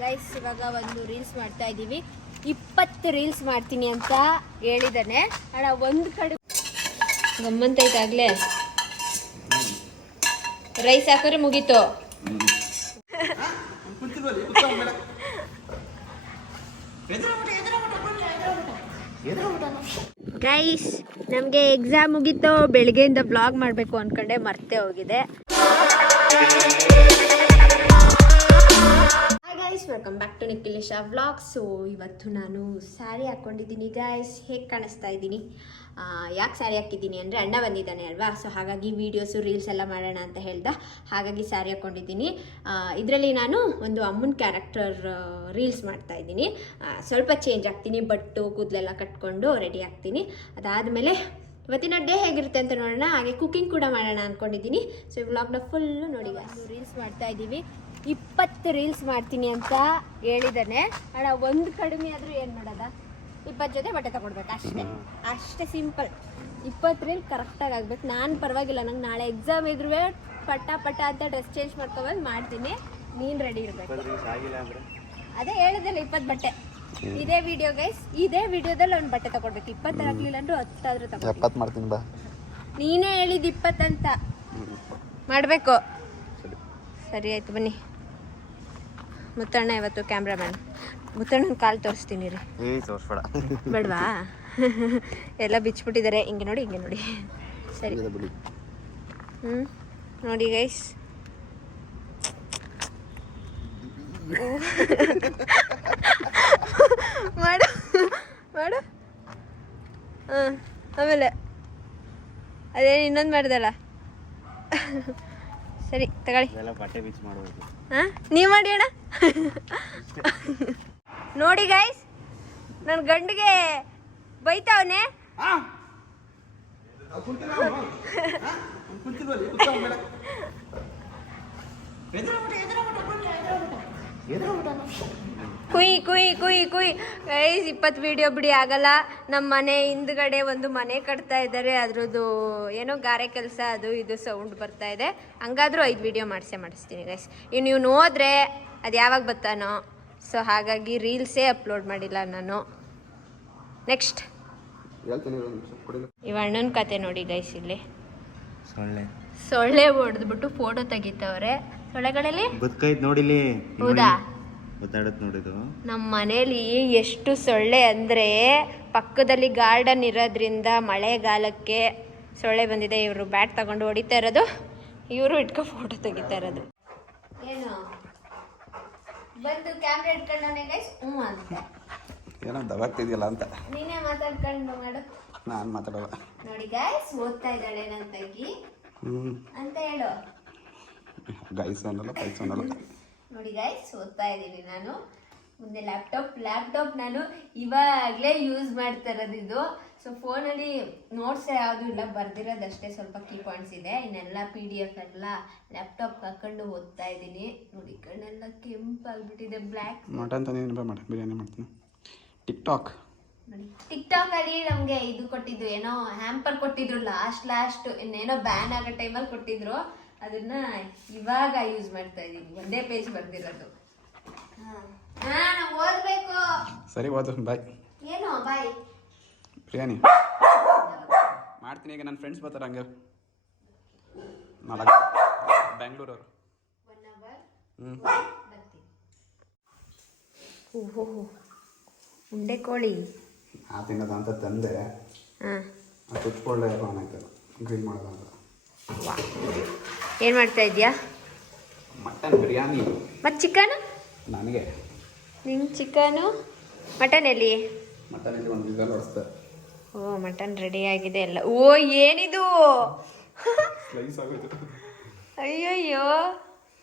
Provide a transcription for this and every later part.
Guys ಇವಾಗ ಒಂದು reels ಮಾಡ್ತಾ ಇದ್ದೀವಿ. 20 ರೀಲ್ಸ್ ಮಾಡ್ತೀನಿ ಅಂತ ಹೇಳಿದಾನೆ. ಅಣ್ಣ ಒಂದು ಕಡೆ ಗಮ್ಮಂತೈತಾಗ್ಲೇ ರೈಸ್ ಹಾಕೋರೆ ಮುಗೀತು. ಗೈಸ್ ನಮಗೆ ಎಕ್ಸಾಮ್ ಮುಗೀತು. ಬೆಳಗ್ಗೆಯಿಂದ ಬ್ಲಾಗ್ ಮಾಡಬೇಕು ಅಂದ್ಕೊಂಡೆ ಮರ್ತೇ ಹೋಗಿದೆ. Guys welcome back to Nikhilesha vlog. So ಇವತ್ತು ನಾನು ಸ್ಯಾರಿ ಹಾಕ್ಕೊಂಡಿದ್ದೀನಿ ಗೈಸ್. ಹೇಗೆ ಕಾಣಿಸ್ತಾ ಇದ್ದೀನಿ? ಯಾಕೆ ಸ್ಯಾರಿ ಹಾಕಿದ್ದೀನಿ ಅಂದರೆ ಅಣ್ಣ ಬಂದಿದ್ದಾನೆ ಅಲ್ವಾ, ಸೊ ಹಾಗಾಗಿ ವೀಡಿಯೋಸು ರೀಲ್ಸ್ ಎಲ್ಲ ಮಾಡೋಣ ಅಂತ ಹೇಳ್ದ, ಹಾಗಾಗಿ ಸ್ಯಾರಿ ಹಾಕ್ಕೊಂಡಿದ್ದೀನಿ. ಇದರಲ್ಲಿ ನಾನು ಒಂದು ಅಮ್ಮನ ಕ್ಯಾರೆಕ್ಟರ್ ರೀಲ್ಸ್ ಮಾಡ್ತಾಯಿದ್ದೀನಿ. ಸ್ವಲ್ಪ ಚೇಂಜ್ ಆಗ್ತೀನಿ, ಬಟ್ಟು ಕೂದಲೆಲ್ಲ ಕಟ್ಕೊಂಡು ರೆಡಿ ಆಗ್ತೀನಿ. ಅದಾದಮೇಲೆ ಇವತ್ತಿನ ಡೇ ಹೇಗಿರುತ್ತೆ ಅಂತ ನೋಡೋಣ. ಹಾಗೆ ಕುಕಿಂಗ್ ಕೂಡ ಮಾಡೋಣ ಅಂದ್ಕೊಂಡಿದ್ದೀನಿ. ಸೊ ಈ ವ್ಲಾಗ್ನ ಫುಲ್ಲು ನೋಡಿ. ರೀಲ್ಸ್ ಮಾಡ್ತಾ ಇದ್ದೀವಿ. 20 ರೀಲ್ಸ್ ಮಾಡ್ತೀನಿ ಅಂತ ಹೇಳಿದ್ದಾನೆ. ಅಣ್ಣ ಒಂದು ಕಡಿಮೆ ಆದರೂ ಏನು ಮಾಡೋದ? 20 ಜೊತೆ ಬಟ್ಟೆ ತಗೊಡ್ಬೇಕು ಅಷ್ಟೇ ಸಿಂಪಲ್. 20 ರೀಲ್ ಕರೆಕ್ಟಾಗಿ ಆಗ್ಬೇಕು. ನಾನು ಪರವಾಗಿಲ್ಲ, ನಂಗೆ ನಾಳೆ ಎಕ್ಸಾಮ್ ಇದ್ರೂ ಪಟ ಅಂತ ಡ್ರೆಸ್ ಚೇಂಜ್ ಮಾಡ್ಕೊಬಂದು ಮಾಡ್ತೀನಿ. ನೀನು ರೆಡಿ ಇರಬೇಕು. ಅದೇ ಹೇಳಿದಲ್ಲ 20 ಬಟ್ಟೆ. ಇದೇ ವಿಡಿಯೋ ಗೈಸ್, ಇದೇ ವಿಡಿಯೋದಲ್ಲಿ ಒಂದು ಬಟ್ಟೆ ತಗೊಡ್ಬೇಕು. 20 ಆಗಲಿಲ್ಲ ಅಂದ್ರೂ 10 ಆದರೂ ತಗೊಳ್ಬೇಕು. ಮಾಡ್ತೀನಿ ಬಾ. ನೀನೇ ಹೇಳಿದ್ದು 20 ಅಂತ ಮಾಡಬೇಕು. ಸರಿ ಆಯ್ತು ಬನ್ನಿ. ಮುತ್ತಣ್ಣ ಇವತ್ತು ಕ್ಯಾಮ್ರಾಮ್ಯಾನ್. ಮುತ್ತಣ್ಣನ ಕಾಲು ತೋರಿಸ್ತೀನಿ ರೀ. ಬೇಡವಾ? ಎಲ್ಲ ಬಿಚ್ಚಿಬಿಟ್ಟಿದ್ದಾರೆ. ಹಿಂಗೆ ನೋಡಿ, ಹಿಂಗೆ ನೋಡಿ. ಸರಿ ನೋಡಿ ಗೈಸ್. ಮಾಡು ಮಾಡು. ಆಮೇಲೆ ಅದೇನು ಇನ್ನೊಂದು ಮಾಡ್ದಲ್ಲ. ಸರಿ ತಗೊಳ್ಳಿ. ಹಾಂ ನೀವು ಮಾಡಿ ಅಣ್ಣ. ನೋಡಿ ಗೈಸ್, ನನ್ನ ಗಂಡಿಗೆ ಬೈತಾವನೆ. ಕುಯ್ ಕುಯ್ ಕುಯ್ ಕುಯ್. ಗೈಸ್ 20 ವಿಡಿಯೋ ಬಿಡಿ ಆಗಲ್ಲ. ನಮ್ಮ ಮನೆ ಹಿಂದ್ಗಡೆ ಒಂದು ಮನೆ ಕಟ್ತಾ ಇದ್ದಾರೆ. ಅದ್ರದ್ದು ಏನೋ ಗಾರೆ ಕೆಲಸ, ಅದು ಇದು ಸೌಂಡ್ ಬರ್ತಾ ಇದೆ. ಹಂಗಾದ್ರೂ 5 ವಿಡಿಯೋ ಮಾಡಿಸ್ತೀನಿ ಗೈಸ್. ಇನ್ನು ನೀವು ನೋಡಿದ್ರೆ ಅದು ಯಾವಾಗ ಬರ್ತಾನೋ. ಸೊ ಹಾಗಾಗಿ ರೀಲ್ಸೇ ಅಪ್ಲೋಡ್ ಮಾಡಿಲ್ಲ ನಾನು. ನೆಕ್ಸ್ಟ್ ಇವ ಅಣ್ಣನ ಕತೆ ನೋಡಿ ಗೈಸ್. ಇಲ್ಲಿ ಸೊಳ್ಳೆ ಹೊಡೆದ್ಬಿಟ್ಟು ಫೋಟೋ ತೆಗಿತವ್ರೆ. ಸೊಳ್ಳೆಗಳಲ್ಲಿ ನೋಡಿಲಿ. ಹೌದಾ? ನಮ್ಮ ಮನೇಲಿ ಎಷ್ಟು ಸೊಳ್ಳೆ ಅಂದರೆ, ಪಕ್ಕದಲ್ಲಿ ಗಾರ್ಡನ್ ಇರೋದ್ರಿಂದ ಮಳೆಗಾಲಕ್ಕೆ ಸೊಳ್ಳೆ ಬಂದಿದೆ. ಇವರು ಬ್ಯಾಟ್ ತಗೊಂಡು ಹೊಡಿತಾ ಇರೋದು, ಇವರು ಇಟ್ಕೊಂಡು ಫೋಟೋ ತೆಗಿತಾ ಇರೋದು. ಏನು ಬಂದು ಕ್ಯಾಮ್ರಾ ಇಟ್ಕೊಂಡವನೇ ಗೈಸ್. ಅಂತ ಏನೋ ದವಾಗ್ತಿದ್ಯಲ್ಲ ಅಂತ ನೀನೇ ಮಾತಾಡ್ಕೊಂಡು ಮಾಡು. ನಾನು ಮಾತಾಡೋಲ್ಲ. ನೋಡಿ ಗೈಸ್, ಓದ್ತಾ ಇದ್ದಾಳೆ ನನ್ನ ತಂಗಿ ಅಂತ ಹೇಳು. ಗೈಸ್ ಅನ್ನಲ್ಲ, ಪೈಸ್ ಅನ್ನಲ್ಲ. ನೋಡಿ ಗೈಸ್, ಓದ್ತಾ ಇದ್ದೀನಿ ನಾನು. ಮುಂದೆ ಲ್ಯಾಪ್ಟಾಪ್ ನಾನು ಇವಾಗಲೇ ಯೂಸ್ ಮಾಡ್ತಾ ಇರೋದು ಇದು. ಸೊ ಫೋನಲ್ಲಿ ನೋಟ್ಸ್ ಯಾವುದೂ ಇಲ್ಲ, ಬರ್ದಿರೋದಷ್ಟೇ ಸ್ವಲ್ಪ ಕೀ ಪಾಯಿಂಟ್ಸ್ ಇದೆ. ಇನ್ನೆಲ್ಲ PDF ಎಲ್ಲ ಲ್ಯಾಪ್ಟಾಪ್ ಹಾಕೊಂಡು ಓದ್ತಾ ಇದ್ದೀನಿ. ನೋಡಿ ಕಣ್ಣೆಲ್ಲ ಕೆಂಪಾಗ್ಬಿಟ್ಟಿದೆ. ಬ್ಲ್ಯಾಕ್ ಮಟನ್ ತಂದಿದ್ದೀನಿ, ಬಿರಿಯಾನಿ ಮಾಡ್ತೀನಿ. ಟಿಕ್ಟಾಕ್ ಅಲ್ಲಿ ನಮಗೆ ಇದು ಕೊಟ್ಟಿದ್ದು, ಏನೋ ಹ್ಯಾಂಪರ್ ಕೊಟ್ಟಿದ್ರು ಲಾಸ್ಟ್ ಇನ್ನೇನೋ ಬ್ಯಾನ್ ಆಗೋ ಟೈಮಲ್ಲಿ ಕೊಟ್ಟಿದ್ರು. ಅದನ್ನ ಇವಾಗ ಯೂಸ್ ಮಾಡ್ತಾ ಇದ್ದೀನಿ. ಒಂದೇ ಪೇಜ್ ಬರ್ದಿರೋದು. ನಾನು ಓದ್ಬೇಕು. ಸರಿ ಓದು. ಬಾಯ್. ಏನು ಬಾಯ್? ಬಿರಿಯಾನಿ ಮಾಡ್ತೀನಿ. ಈಗ ನನ್ನ ಫ್ರೆಂಡ್ಸ್ ಬರ್ತಾರೆ. ಹಂಗೆ ಬೆಂಗಳೂರವರು. ಓಹೋ, ಉಂಡೆ ಕೋಳಿ ತಿನ್ನೋದು ಅಂತ ತಂದೆ. ತುಚ್ಕೊಳ್ಳೆ ಏನಾಯ್ತಲ್ಲ, ಗ್ರಿಲ್ ಮಾಡೋದು ಅಂತ. ಏನು ಮಾಡ್ತಾ ಇದೆಯಾ? ಮಟನ್ ಬಿರಿಯಾನಿ. ಮತ್ತು ಚಿಕನ್? ನನಗೆ. ನಿಂಗೆ ಚಿಕನು? ಮಟನ್ ಎಲ್ಲಿ? ಮಟನ್ ಇಲ್ಲಿ ಒಂದು ವಿಸಿಲ್ ಹೊಡಿಸ್ದೆ. ಓ ಮಟನ್ ರೆಡಿ ಆಗಿದೆ ಎಲ್ಲ. ಓ ಏನಿದು? ಸ್ಲೈಸ್ ಆಗೋಯ್ತು. ಅಯ್ಯಯ್ಯೋ,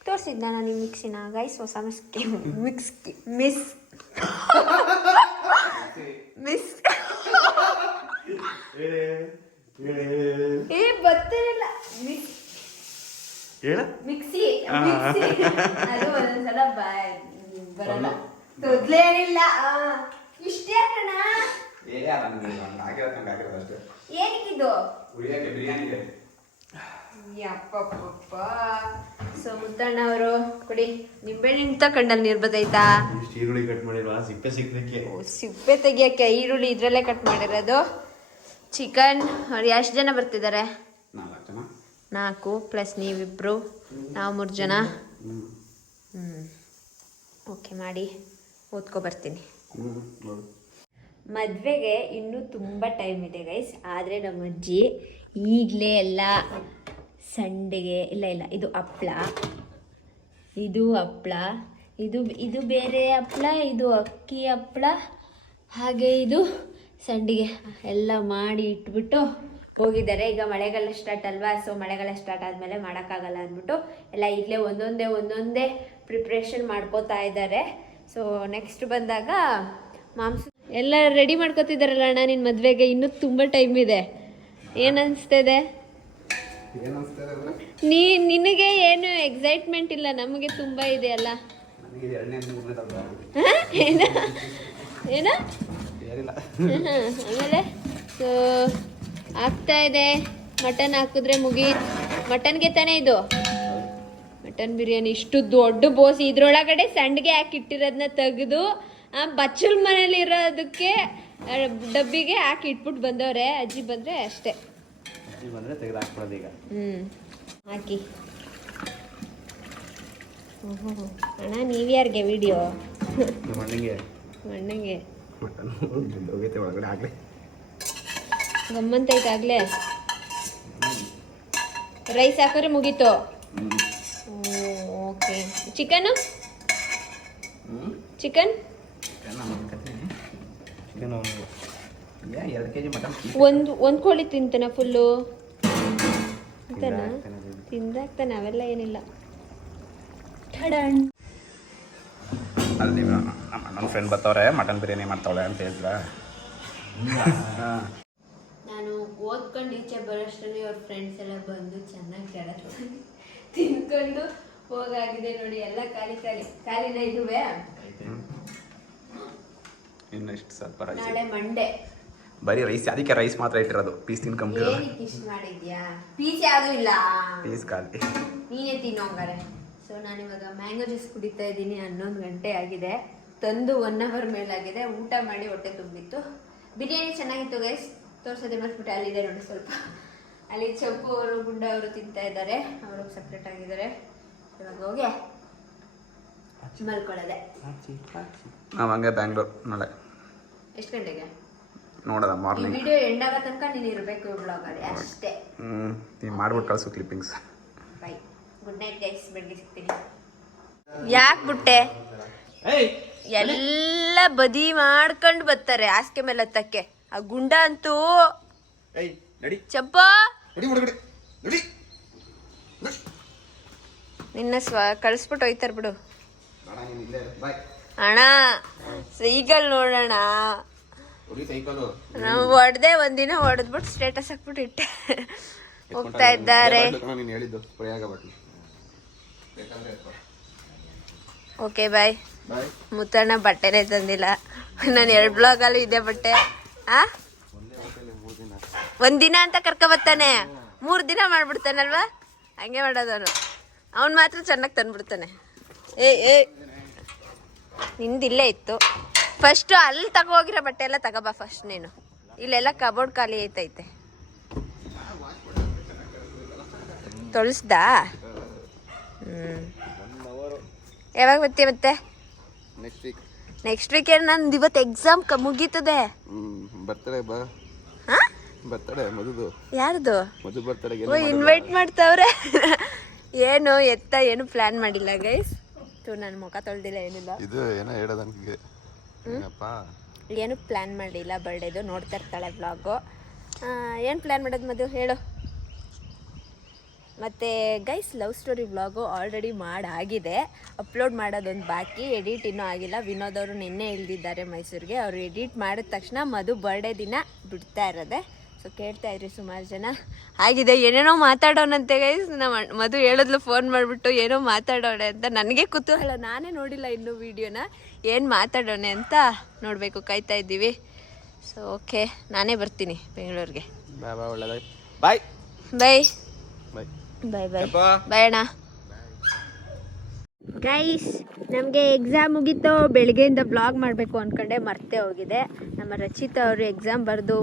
ತೋರಿಸಿದ್ದ ನಾನು ನಿಮ್ಮ ಮಿಕ್ಸಿನ ಗೈಸ್. ಹೊಸ ಮಿಸ್ ಬರ್ತಿರಲಿಲ್ಲ. ಮಿಕ್ಸಿ ಅದು ಒಂದೊಂದ್ಸಲ ಬರಲ್ಲ. ತೊದ್ಲೇನಿಲ್ಲ. ಇಷ್ಟೇ ಕಣ. ಏನಿಕ್ಕಿದ್ದು? ಯಪ್ಪಪ್ಪ. ಸೊ ಮುತ್ತಣ್ಣ ಅವರು ಕೊಡಿ ನಿಂಬೆಹಣ್ಣು ತಕೊಂಡಲ್ಲಿ ನೀರು ಬದೈತಾ. ಇಷ್ಟು ಈರುಳ್ಳಿ ಕಟ್ ಮಾಡಿಲ್ವಾ ಸಿಪ್ಪೆ ಸಿಕ್ಕಲಿಕ್ಕೆ. ಸಿಪ್ಪೆ ತೆಗಿಯಕ್ಕೆ ಈರುಳ್ಳಿ ಇದ್ರಲ್ಲೇ ಕಟ್ ಮಾಡಿರೋದು. ಚಿಕನ್ ಅವ್ರು ಎಷ್ಟು ಜನ ಬರ್ತಿದ್ದಾರೆ? 4 ಜನ. 4 ಪ್ಲಸ್ ನೀವಿಬ್ರು, ನಾವು 3 ಜನ. ಓಕೆ ಮಾಡಿ ಓದ್ಕೊ ಬರ್ತೀನಿ. ಮದುವೆಗೆ ಇನ್ನೂ ತುಂಬ ಟೈಮ್ ಇದೆ ಗೈಸ್. ಆದರೆ ನಮ್ಮ ಅಜ್ಜಿ ಈಗಲೇ ಎಲ್ಲ ಸಂಡೆಗೆ ಇಲ್ಲ ಇದು ಹಪ್ಳ, ಇದು ಹಪ್ಳ, ಇದು ಬೇರೆ ಹಪ್ಳ, ಇದು ಅಕ್ಕಿ ಹಪ್ಳ, ಹಾಗೆ ಇದು ಸಂಡಿಗೆ ಎಲ್ಲ ಮಾಡಿ ಇಟ್ಬಿಟ್ಟು ಹೋಗಿದ್ದಾರೆ. ಈಗ ಮಳೆಗಾಲ ಸ್ಟಾರ್ಟ್ ಅಲ್ವಾ, ಸೊ ಮಳೆಗಾಲ ಸ್ಟಾರ್ಟ್ ಆದಮೇಲೆ ಮಾಡೋಕ್ಕಾಗಲ್ಲ ಅಂದ್ಬಿಟ್ಟು ಎಲ್ಲ ಈಗಲೇ ಒಂದೊಂದೇ ಪ್ರಿಪ್ರೇಷನ್ ಮಾಡ್ಕೋತಾ ಇದ್ದಾರೆ. ಸೊ ನೆಕ್ಸ್ಟ್ ಬಂದಾಗ ಮಾಂಸ ಎಲ್ಲ ರೆಡಿ ಮಾಡ್ಕೋತಿದ್ದಾರಲ್ಲ ಅಣ್ಣ. ನಿನ್ನ ಮದುವೆಗೆ ಇನ್ನೂ ತುಂಬ ಟೈಮ್ ಇದೆ. ಏನು ಅನಿಸ್ತಿದೆ? ನಿನಗೆ ಏನು ಎಕ್ಸೈಟ್ಮೆಂಟ್ ಇಲ್ಲ, ನಮಗೆ ತುಂಬ ಇದೆ ಅಲ್ಲ. ಏನ ಆಮೇಲೆ ಸೊ ಆಗ್ತಾ ಇದೆ. ಮಟನ್ ಹಾಕಿದ್ರೆ ಮುಗೀತು. ಮಟನ್ಗೆ ತಾನೇ ಇದು ಮಟನ್ ಬಿರಿಯಾನಿ. ಇಷ್ಟು ದೊಡ್ಡ ಬೋಸಿ ಇದ್ರೊಳಗಡೆ ಸಂಡಿಗೆ ಹಾಕಿಟ್ಟಿರೋದನ್ನ ತೆಗೆದು ಬಚ್ಚಲ್ ಮನೇಲಿ ಇರೋದಕ್ಕೆ ಡಬ್ಬಿಗೆ ಹಾಕಿ ಇಟ್ಬಿಟ್ಟು ಬಂದವ್ರೆ. ಅಜ್ಜಿ ಬಂದರೆ ಅಷ್ಟೇ, ಅಜ್ಜಿ ಬಂದರೆ ತೆಗೆದು ಹಾಕ್ಬಿಡೋದು ಈಗ. ಹಾಕಿ. ಅಣ್ಣ ನೀವ್ಯಾರಿಗೆ ವಿಡಿಯೋ? ಮಣ್ಣಿಗೆ ಹೋಗೈತೆ ಒಳಗಡೆ ಆಗಲೇ ಗಮ್ಮಂತೈತೆ ಆಗಲೇ. ರೈಸ್ ಹಾಕಿದ್ರೆ ಮುಗೀತು. Okay. Chicken chicken 2 kg mutton. ಒಂದು ಕೋಳಿ ತಿಂತಾನ ಫುಲ್ಲು? ತಿಂದಾಕ್ತಾನೆ, ಅವೆಲ್ಲ ಏನಿಲ್ಲ. ಅಲ್ಲಿ ನನ್ನ ಫ್ರೆಂಡ್ ಬರ್ತಾವ್ರೆ, ಮಟನ್ ಬಿರಿಯಾನಿ ಮಾಡ್ತಾವಳೆ ಅಂತ ಹೇಳಿದ್ರ. ನಾನು ಓದ್ಕೊಂಡು ಈಚೆ ಬರೋಷ್ಟರಲ್ಲಿ ಅವ್ರ ಫ್ರೆಂಡ್ಸ್ ಎಲ್ಲ ಬಂದು ಚೆನ್ನಾಗಿ ಜಡ ತಿನ್ಕೊಂಡು ಹೋಗಾಗಿದೆ ನೋಡಿ. ಎಲ್ಲ ಖಾಲಿನ ಇದುವೆ. ಇನ್ನು ಇಷ್ಟು ಸ್ವಲ್ಪ ರೈಸ್. ನಾಳೆ ಮಂಡೆ ಬರೀ ರೈಸ್, ಅದಕ್ಕೆ ರೈಸ್ ಮಾತ್ರ ಇಟ್ಟಿರೋದು. ಪೀಸ್ ತಿನ್ಕೊಂಬಿಟ್ಟಿರೋದು. ಏನಕ್ಕೆ ಇಷ್ಟು ಮಾಡಿದ್ಯಾ? ಪೀಸ್ ಯಾವುದು ಇಲ್ಲ, ಪೀಸ್ ಖಾಲಿ. ನೀನೇ ತಿನ್ನೋ ಹಂಗಾರೆ. ಸೊ ನಾನಿವಾಗ ಮ್ಯಾಂಗೋ ಜ್ಯೂಸ್ ಕುಡಿತಾ ಇದ್ದೀನಿ. 11 ಗಂಟೆ ಆಗಿದೆ. ತಂದು 1 ಅವರ್ ಮೇಲಾಗಿದೆ. ಊಟ ಮಾಡಿ ಹೊಟ್ಟೆ ತುಂಬಿತ್ತು. ಬಿರಿಯಾನಿ ಚೆನ್ನಾಗಿತ್ತು ಗೈಸ್, ತೋರ್ಸೋದೇ ಮರ್ತ್ಬಿಟ್ಟೆ. ಅಲ್ಲಿದೆ ನೋಡಿ ಸ್ವಲ್ಪ. ಅಲ್ಲಿ ಚಪ್ಪು ಅವರು ಗುಂಡ ಅವರು ತಿಂತಾ ಇದ್ದಾರೆ, ಅವರು ಸಪ್ರೇಟ್ ಆಗಿದ್ದಾರೆ. ಇವಾಗ ಹೋಗಿ ಮಲ್ಕೊಳ್ಳೋದೆ. ನಾವು ಹಂಗೆ ಬ್ಯಾಂಗ್ಳೂರ್ ನಾಳೆ. ಎಷ್ಟು ಗಂಟೆಗೆ ನೋಡೋದ ಈ ಮಾರ್ನಿಂಗ್. ವಿಡಿಯೋ ಎಂಡ್ ಆಗೋ ತನಕ ನೀನು ಇರಬೇಕು ಬ್ಲಾಗಲ್ಲಿ ಅಷ್ಟೇ. ನೀನು ಮಾಡ್ಬಿಟ್ಟು ಕಳಿಸು clippings. By, good night guys. ಬೆಳಗ್ಗೆ ಸಿಗ್ತೀನಿ. ಯಾಕೆ ಬಿಟ್ಟೆ? ಎಲ್ಲ ಬದಿ ಮಾಡ್ಕೊಂಡು ಬರ್ತಾರೆ ಹಾಸಿಗೆ ಮೇಲೆ ಹತ್ತಕ್ಕೆ. ಆ ಗುಂಡ ಅಂತೂ ಚಂಪ ನಿನ್ನ ಕಳಿಸ್ಬಿಟ್ಟು ಹೋಯ್ತಾರ ಬಿಡು. ಅಣ್ಣ ಸೈಕಲ್ ನೋಡೋಣ. ನಾವು ಹೊಡೆದೆ, ಒಂದಿನ ಹೊಡೆದ್ಬಿಟ್ಟು ಸ್ಟೇಟಸ್ ಹಾಕ್ಬಿಟ್ಟು ಇಟ್ಟೆ. ಹೋಗ್ತಾ ಇದ್ದಾರೆ. Okay bye. ಮುತ್ತಣ್ಣ ಬಟ್ಟೆನೇ ತಂದಿಲ್ಲ. ನಾನು 2 ಬ್ಲಾಗಲ್ಲೂ ಇದೆ ಬಟ್ಟೆ. ಒಂದಿನ ಅಂತ ಕರ್ಕೊ ಬರ್ತಾನೆ, 3 ದಿನ ಮಾಡ್ಬಿಡ್ತಾನಲ್ವಾ. ಹಂಗೆ ಮಾಡೋದವನು. ಅವನು ಮಾತ್ರ ಚೆನ್ನಾಗಿ ತಂದ್ಬಿಡ್ತಾನೆ. ಏ ನಿಂದಿಲ್ಲೇ ಇತ್ತು. ಫಸ್ಟು ಅಲ್ಲಿ ತಗೋಗಿರೋ ಬಟ್ಟೆ ಎಲ್ಲ ತಗೋಬಾ ಫಸ್ಟ್ ನೀನು. ಇಲ್ಲೆಲ್ಲ ಕಬೋರ್ಡ್ ಖಾಲಿ ಐತೈತೆ. ತೊಳಸ್ದಾ? ಯಾವಾಗ ಬರ್ತೀಯ ಮತ್ತೆ? Next weekend. ನಂದು ಇವತ್ತು ಎಕ್ಸಾಮ್ ಮುಗೀತದೆ. ಮದುದು ಯಾರ್ದು? ಮದು ಬರ್ತಡೆ ಇನ್ವೈಟ್ ಮಾಡ್ತಾವ್ರೆ. ಏನು ಪ್ಲಾನ್ ಮಾಡಿಲ್ಲ ಗೈಸ್. ನನ್ನ ಮುಖ ತೊಳ್ದಿಲ್ಲ, ಏನಿಲ್ಲ. ಇದು ಏನೋ ಹೇಳೋದನ್ಗೆ ಏನು ಪ್ಲಾನ್ ಮಾಡಿಲ್ಲ ಬರ್ಡೇದು. ನೋಡ್ತಾ ಇರ್ತಾಳೆ ಬ್ಲಾಗು. ಏನು ಪ್ಲಾನ್ ಮಾಡೋದು ಮದು ಹೇಳು. ಮತ್ತು guys love story vlog already ಮಾಡಾಗಿದೆ. ಅಪ್ಲೋಡ್ ಮಾಡೋದೊಂದು ಬಾಕಿ, ಎಡಿಟ್ ಇನ್ನೂ ಆಗಿಲ್ಲ. ವಿನೋದ್ ಅವರು ನಿನ್ನೆ ಇಳಿದಿದ್ದಾರೆ ಮೈಸೂರಿಗೆ. ಅವರು ಎಡಿಟ್ ಮಾಡಿದ ತಕ್ಷಣ ಮದು ಬರ್ಡೇ ದಿನ ಬಿಡ್ತಾ ಇರೋದೆ. ಸೊ ಕೇಳ್ತಾ ಇದ್ರಿ ಸುಮಾರು ಜನ. ಆಗಿದೆ, ಏನೇನೋ ಮಾತಾಡೋಣಂತೆ ಗೈಸ್. ನಮ್ಮ ಮದು ಹೇಳಿದ್ಲು ಫೋನ್ ಮಾಡಿಬಿಟ್ಟು ಏನೋ ಮಾತಾಡೋಣ ಅಂತ. ನನಗೆ ಕುತೂಹಲ, ನಾನೇ ನೋಡಿಲ್ಲ ಇನ್ನೂ ವೀಡಿಯೋನ. ಏನು ಮಾತಾಡೋಣ ಅಂತ ನೋಡಬೇಕು, ಕಾಯ್ತಾ ಇದ್ದೀವಿ. ಸೊ ಓಕೆ, ನಾನೇ ಬರ್ತೀನಿ ಬೆಂಗಳೂರಿಗೆ. ಬಾಯ್ ಬೈ. ಬಾಯ್ ಬಾಯ್ ಅಪ್ಪ. ಬಾಯ್ ಅಣ್ಣ. ಗೈಸ್ ನಮಗೆ ಎಕ್ಸಾಮ್ ಮುಗೀತು. ಬೆಳಗ್ಗೆಯಿಂದ ಬ್ಲಾಗ್ ಮಾಡಬೇಕು ಅಂದ್ಕೊಂಡೆ ಮರ್ತೇ ಹೋಗಿದೆ. ನಮ್ಮ ರಚಿತಾ ಅವರು ಎಕ್ಸಾಮ್ ಬರೆದು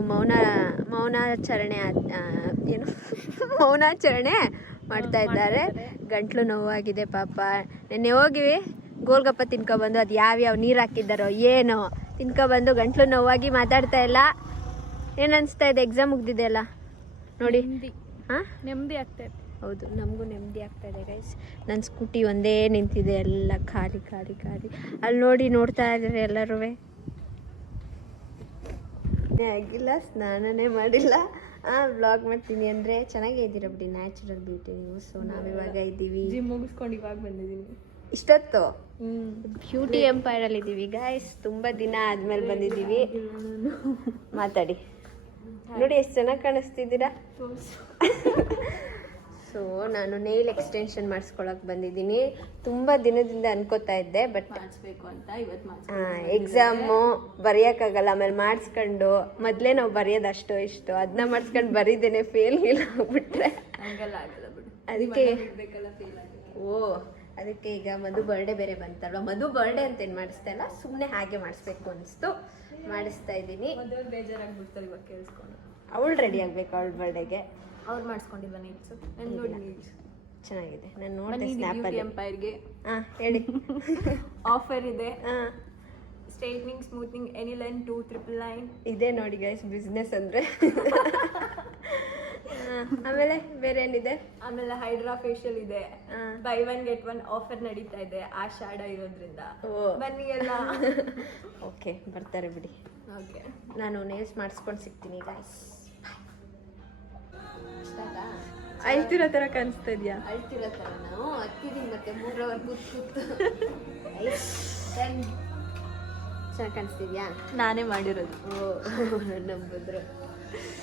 ಮೌನಾಚರಣೆ ಏನು ಮೌನಾಚರಣೆ ಮಾಡ್ತಾ ಇದ್ದಾರೆ. ಗಂಟ್ಲು ನೋವಾಗಿದೆ ಪಾಪ. ನೆನ್ನೆ ಹೋಗಿವಿ ಗೋಲ್ಗಪ್ಪ ತಿನ್ಕೊಬಂದು, ಅದು ಯಾವ್ಯಾವ ನೀರು ಹಾಕಿದ್ದಾರೋ ಏನೋ ತಿನ್ಕೊಬಂದು ಗಂಟ್ಲು ನೋವಾಗಿ ಮಾತಾಡ್ತಾ ಇಲ್ಲ. ಏನು ಅನಿಸ್ತಾ ಇದೆ? ಎಕ್ಸಾಮ್ ಮುಗ್ದಿದೆ ಅಲ್ಲ ನೋಡಿ. ಹಾಂ ನೆಮ್ಮದಿ ಆಗ್ತಾ ಇದೆ. ಹೌದು, ನಮಗೂ ನೆಮ್ಮದಿ ಆಗ್ತಾ ಇದೆ ಗೈಸ್. ನನ್ನ ಸ್ಕೂಟಿ ಒಂದೇ ನಿಂತಿದೆ, ಎಲ್ಲ ಖಾಲಿ ಖಾಲಿ ಖಾಲಿ. ಅಲ್ಲಿ ನೋಡಿ, ನೋಡ್ತಾ ಇದ್ದಾರೆ ಎಲ್ಲರೂ. ಆಗಿಲ್ಲ, ಸ್ನಾನನೇ ಮಾಡಿಲ್ಲ. ವ್ಲಾಗ್ ಮಾಡ್ತೀನಿ ಅಂದರೆ ಚೆನ್ನಾಗೇ ಇದ್ದೀರ ಬಿಡಿ, ನ್ಯಾಚುರಲ್ ಬ್ಯೂಟಿ ನೀವು. ಸೊ ನಾವಿವಾಗ ಇದ್ದೀವಿ, ಜಿಮ್ ಮುಗಿಸ್ಕೊಂಡು ಇವಾಗ ಬಂದಿದ್ದೀನಿ. ಇಷ್ಟೊತ್ತು ಬ್ಯೂಟಿ ಎಂಪೈರಲ್ಲಿ ಇದ್ದೀವಿ ಗೈಸ್. ತುಂಬ ದಿನ ಆದ್ಮೇಲೆ ಬಂದಿದ್ದೀವಿ. ಮಾತಾಡಿ ನೋಡಿ, ಎಷ್ಟು ಚೆನ್ನಾಗಿ ಕಾಣಿಸ್ತಿದ್ದೀರಾ. ಸೊ ನಾನು ನೇಲ್ ಎಕ್ಸ್ಟೆನ್ಷನ್ ಮಾಡಿಸ್ಕೊಳಕ್ಕೆ ಬಂದಿದ್ದೀನಿ. ತುಂಬ ದಿನದಿಂದ ಅನ್ಕೋತಾ ಇದ್ದೆ, ಬಟ್ ಮಾಡಿಸ್ಬೇಕು ಅಂತ ಇವತ್ತು ಎಕ್ಸಾಮು ಬರೆಯೋಕ್ಕಾಗಲ್ಲ. ಆಮೇಲೆ ಮಾಡಿಸ್ಕೊಂಡು ಮೊದಲೇ ನಾವು ಬರೆಯೋದು ಅಷ್ಟೋ ಇಷ್ಟು, ಅದನ್ನ ಮಾಡಿಸ್ಕೊಂಡು ಬರೀದೇನೆ ಫೇಲ್ ಇಲ್ಲ ಆಗ್ಬಿಟ್ರೆ ಹಂಗೆಲ್ಲ ಆಗಲ್ಲ ಬಿಡು. ಅದಕ್ಕೆ ಫೇಲ್ ಆಗುತ್ತೆ. ಅದಕ್ಕೆ ಈಗ ಮಧು ಬರ್ಡೇ ಬೇರೆ ಬಂತಲ್ವ, ಮಧು ಬರ್ಡೇ ಅಂತ ಏನು ಮಾಡಿಸ್ತಾ ಇಲ್ಲ, ಸುಮ್ಮನೆ ಹಾಗೆ ಮಾಡಿಸ್ಬೇಕು ಅನಿಸ್ತು, ಮಾಡಿಸ್ತಾ ಇದ್ದೀನಿ. ಮೊದಲು ಬೇಜಾರಾಗ್ಬಿಡ್ತಾರೆ ಇವಾಗ ಕೇಳಿಸ್ಕೊಂಡು. ಅವಳು ರೆಡಿ ಆಗಬೇಕು ಅವಳ ಬರ್ಡೇಗೆ. ಅವ್ರು ಮಾಡಿಸ್ಕೊಂಡಿಲ್ಲ ನೀಡ್ಸು. ನಾನು ನೋಡಿ ನೀಡ್ಸು ಚೆನ್ನಾಗಿದೆ. ನಾನು ನೋಡಿದೆ ಸ್ನ್ಯಾಪಲ್ಲಿ. ಎಂಪೈರ್ಗೆ ಹಾಂ ಹೇಳಿ. ಆಫರ್ ಇದೆ. ಹಾಂ, ಸ್ಟ್ರೈಟ್ನಿಂಗ್, ಸ್ಮೂತ್ನಿಂಗ್, ಎನಿ ಲೈನ್ 299. ಇದೆ ನೋಡಿ ಗೈಸ್ ಬಿಸ್ನೆಸ್ ಅಂದರೆ. ಆಮೇಲೆ ಬೇರೆ ಏನಿದೆ? ಆಮೇಲೆ ಹೈಡ್ರಾ ಫೇಶಿಯಲ್ ಇದೆ. ಹಾ. ಬೈ 1 get 1 ಆಫರ್ ನಡೀತಾ ಇದೆ ಆ ಶಾಡ ಇರೋದ್ರಿಂದ. ಓ ಬನ್ನಿ ಎಲ್ಲ. ಓಕೆ, ಬರ್ತಾರೆ ಬಿಡಿ. ಓಕೆ, ನಾನು ನೇಲ್ಸ್ ಮಾಡಿಸ್ಕೊಂಡು ಸಿಗ್ತೀನಿ ಗೈಸ್. ಅಳ್ತಿರೋ ಥರ ಕಾಣಿಸ್ತಾ ಇದೆಯಾ? ಅಳ್ತಿರೋ ಥರ ನಾವು ಹತ್ತಿದ್ದೀನಿ ಮತ್ತೆ 3 ಅವರ್ ಕೂತು ಚೆನ್ನಾಗಿ ಕಾಣಿಸ್ತಿದ್ಯಾ? ನಾನೇ ಮಾಡಿರೋದು. ಓ ನಂಬಿದ್ರು.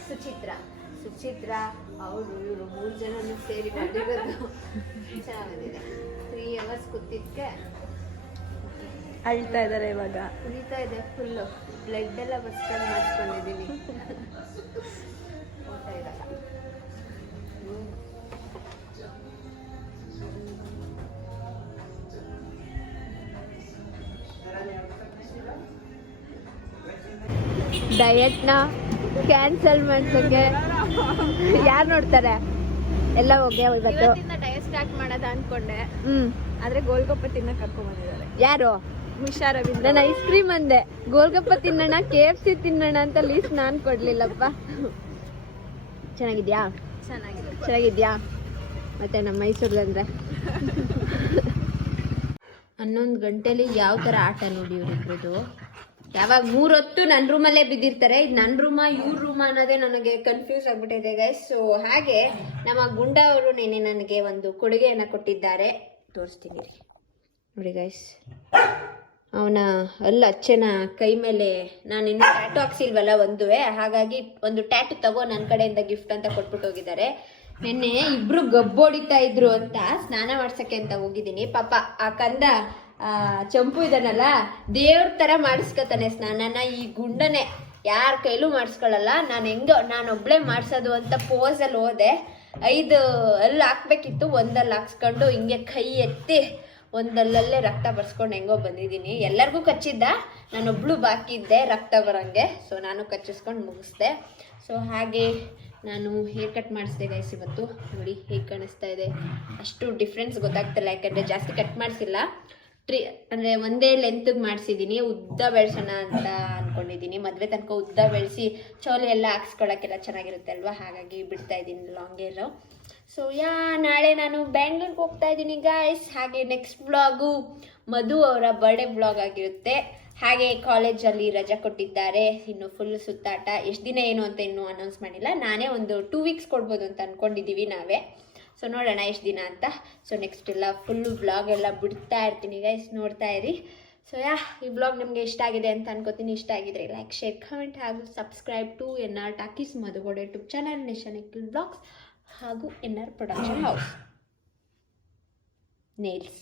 ಸುಚಿತ್ರ ಅವರು ಇವರು 3 ಜನನು ಸೇರಿ ಮಾಡಿರೋದು. ಚೆನ್ನಾಗಿದೆ. 3 hours ಕೂತಿದ್ಕೆ ಅಳ್ತಾ ಇದ್ದಾರೆ ಇವಾಗ. ಕುಡಿತಾ ಇದೆ ಫುಲ್ಲು. ಬ್ಲಡ್ ಎಲ್ಲ ಬರ್ಸ್ಕೊಂಡು ಮಾಡಿಸ್ಕೊಂಡಿದ್ದೀನಿ. ಊಟ ಇರಲ್ಲ. ಡಯಟ್ನ ಕ್ಯಾನ್ಸಲ್ ಮಾಡ್ಸೋಕ್ಕೆ ಯಾರು ನೋಡ್ತಾರೆ? ಎಲ್ಲ ಹೋಗಿ ಇವತ್ತು ಡಯಟ್ ಸ್ಟಾರ್ಟ್ ಮಾಡೋದ ಅನ್ಕೊಂಡೆ. ಹ್ಞೂ, ಆದ್ರೆ ಗೋಲ್ಗಪ್ಪ ತಿನ್ನಕ್ ಕರ್ಕೊಂಡ್ ಬಂದಿದ್ದಾರೆ. ಯಾರು? ಮಿಶಾ ರವೀಂದ್ರ. ನಾನು ಐಸ್ ಕ್ರೀಮ್ ಅಂದೆ, ಗೋಲ್ಗಪ್ಪ ತಿನ್ನೋಣ, KFC ತಿನ್ನೋಣ ಅಂತ ಲೀಸ್ಟ್ ನಾನು ಕೊಡ್ಲಿಲ್ಲಪ್ಪ. ಚೆನ್ನಾಗಿದ್ಯಾ? ಚೆನ್ನಾಗಿದ್ಯಾ? ಮತ್ತೆ ನಮ್ಮ ಮೈಸೂರಲ್ಲಿ 11 ಗಂಟೆಲಿ ಯಾವ ಥರ ಆಟ ನೋಡಿ ಇವರಿಬ್ರದ್ದು. ಯಾವಾಗ 3 ಹೊತ್ತು ನನ್ನ ರೂಮಲ್ಲೇ ಬಿದ್ದಿರ್ತಾರೆ. ಇದು ನನ್ನ ರೂಮ ಇವ್ರ ರೂಮ ಅನ್ನೋದೇ ನನಗೆ ಕನ್ಫ್ಯೂಸ್ ಆಗ್ಬಿಟ್ಟಿದೆ ಗೈಸ್. ಸೊ ಹಾಗೆ ನಮ್ಮ ಗುಂಡ ಅವರು ನೆನೆ ನನಗೆ ಒಂದು ಕೊಡುಗೆಯನ್ನು ಕೊಟ್ಟಿದ್ದಾರೆ, ತೋರಿಸ್ತೀನಿ ರೀ ನೋಡಿ ಗೈಸ್. ಅವನ ಅಚ್ಚನ ಕೈ ಮೇಲೆ ನಾನು ಇನ್ನೂ ಟ್ಯಾಟು ಹಾಕ್ಸಿಲ್ವಲ್ಲ ಒಂದುವೆ, ಹಾಗಾಗಿ ಒಂದು ಟ್ಯಾಟು ತಗೋ ನನ್ನ ಕಡೆಯಿಂದ ಗಿಫ್ಟ್ ಅಂತ ಕೊಟ್ಬಿಟ್ಟು ಹೋಗಿದ್ದಾರೆ. ನೆನ್ನೆ ಇಬ್ರು ಗಬ್ಬೊಡಿತಾ ಇದ್ರು ಅಂತ ಸ್ನಾನ ಮಾಡ್ಸಕ್ಕೆ ಅಂತ ಹೋಗಿದ್ದೀನಿ. ಪಾಪ ಆ ಕಂದ ಚಂಪು ಇದನ್ನಲ್ಲ, ದೇವ್ರ ಥರ ಮಾಡಿಸ್ಕೊತಾನೆ ಸ್ನಾನನ. ಈ ಗುಂಡನೆ ಯಾರ ಕೈಲೂ ಮಾಡಿಸ್ಕೊಳ್ಳಲ್ಲ. ನಾನೊಬ್ಳೆ ಮಾಡಿಸೋದು ಅಂತ ಪೋಸಲ್ಲಿ ಹೋದೆ. 5 ಅಲ್ಲಿ ಹಾಕ್ಬೇಕಿತ್ತು, 1 ಹಾಕ್ಸ್ಕೊಂಡು ಹಿಂಗೆ ಕೈ ಎತ್ತಿ ಒಂದಲ್ಲೇ ರಕ್ತ ಬರ್ಸ್ಕೊಂಡು ಹೆಂಗೋ ಬಂದಿದ್ದೀನಿ. ಎಲ್ಲರಿಗೂ ಕಚ್ಚಿದ್ದ, ನಾನೊಬ್ಳು ಬಾಕಿ ಇದ್ದೆ ರಕ್ತ ಬರೋಂಗೆ. ಸೊ ನಾನು ಕಚ್ಚಿಸ್ಕೊಂಡು ಮುಗಿಸ್ದೆ. ಸೊ ಹಾಗೆ ನಾನು ಹೇರ್ ಕಟ್ ಮಾಡಿಸ್ದೆ ಗೈಸ್ ಇವತ್ತು. ನೋಡಿ ಹೇಗೆ ಕಾಣಿಸ್ತಾ ಇದೆ. ಅಷ್ಟು ಡಿಫ್ರೆನ್ಸ್ ಗೊತ್ತಾಗ್ತಿಲ್ಲ, ಯಾಕಂದರೆ ಜಾಸ್ತಿ ಕಟ್ ಮಾಡಿಸಿಲ್ಲ. ಅಂದರೆ ಒಂದೇ ಲೆಂತ್ಗೆ ಮಾಡಿಸಿದ್ದೀನಿ. ಉದ್ದ ಬೆಳೆಸೋಣ ಅಂತ ಅಂದ್ಕೊಂಡಿದ್ದೀನಿ. ಮದುವೆ ತನಕ ಉದ್ದ ಬೆಳೆಸಿ ಚೋಲೆ ಎಲ್ಲ ಹಾಕ್ಸ್ಕೊಳಕ್ಕೆಲ್ಲ ಚೆನ್ನಾಗಿರುತ್ತೆ ಅಲ್ವಾ, ಹಾಗಾಗಿ ಬಿಡ್ತಾ ಇದ್ದೀನಿ ಲಾಂಗ್ ಹೇರು. ಸೊ ನಾಳೆ ನಾನು ಬ್ಯಾಂಗ್ಳೂರ್ಗೆ ಹೋಗ್ತಾ ಇದ್ದೀನಿ ಗಾಯ್ಸ್. ಹಾಗೆ ನೆಕ್ಸ್ಟ್ ಬ್ಲಾಗು ಮಧು ಅವರ ಬರ್ಡೇ ಬ್ಲಾಗ್ ಆಗಿರುತ್ತೆ. ಹಾಗೆ ಕಾಲೇಜಲ್ಲಿ ರಜಾ ಕೊಟ್ಟಿದ್ದಾರೆ, ಇನ್ನು ಫುಲ್ ಸುತ್ತಾಟ. ಎಷ್ಟು ದಿನ ಏನು ಅಂತ ಇನ್ನೂ ಅನೌನ್ಸ್ ಮಾಡಿಲ್ಲ. ನಾನೇ ಒಂದು 2 weeks ಕೊಡ್ಬೋದು ಅಂತ ಅಂದ್ಕೊಂಡಿದ್ದೀವಿ ನಾವೇ. ಸೊ ನೋಡೋಣ ಎಷ್ಟು ದಿನ ಅಂತ. ಸೊ ನೆಕ್ಸ್ಟ್ ಎಲ್ಲ ಫುಲ್ಲು ಬ್ಲಾಗ್ ಎಲ್ಲ ಬಿಡ್ತಾ ಇರ್ತೀನಿ ಗೈಸ್, ನೋಡ್ತಾ ಇರಿ. ಸೊ ಈ ಬ್ಲಾಗ್ ನಿಮಗೆ ಇಷ್ಟ ಆಗಿದೆ ಅಂತ ಅನ್ಕೋತೀನಿ. ಇಷ್ಟ ಆಗಿದ್ರೆ ಲೈಕ್, ಶೇರ್, ಕಮೆಂಟ್ ಹಾಗೂ subscribe to NR talkies Madhugowda YouTube channel, ನೇಷನಿಕಲ್ ಬ್ಲಾಗ್ಸ್ ಹಾಗೂ NR ಪ್ರೊಡಕ್ಷನ್ ಹೌಸ್ ನೇಲ್ಸ್.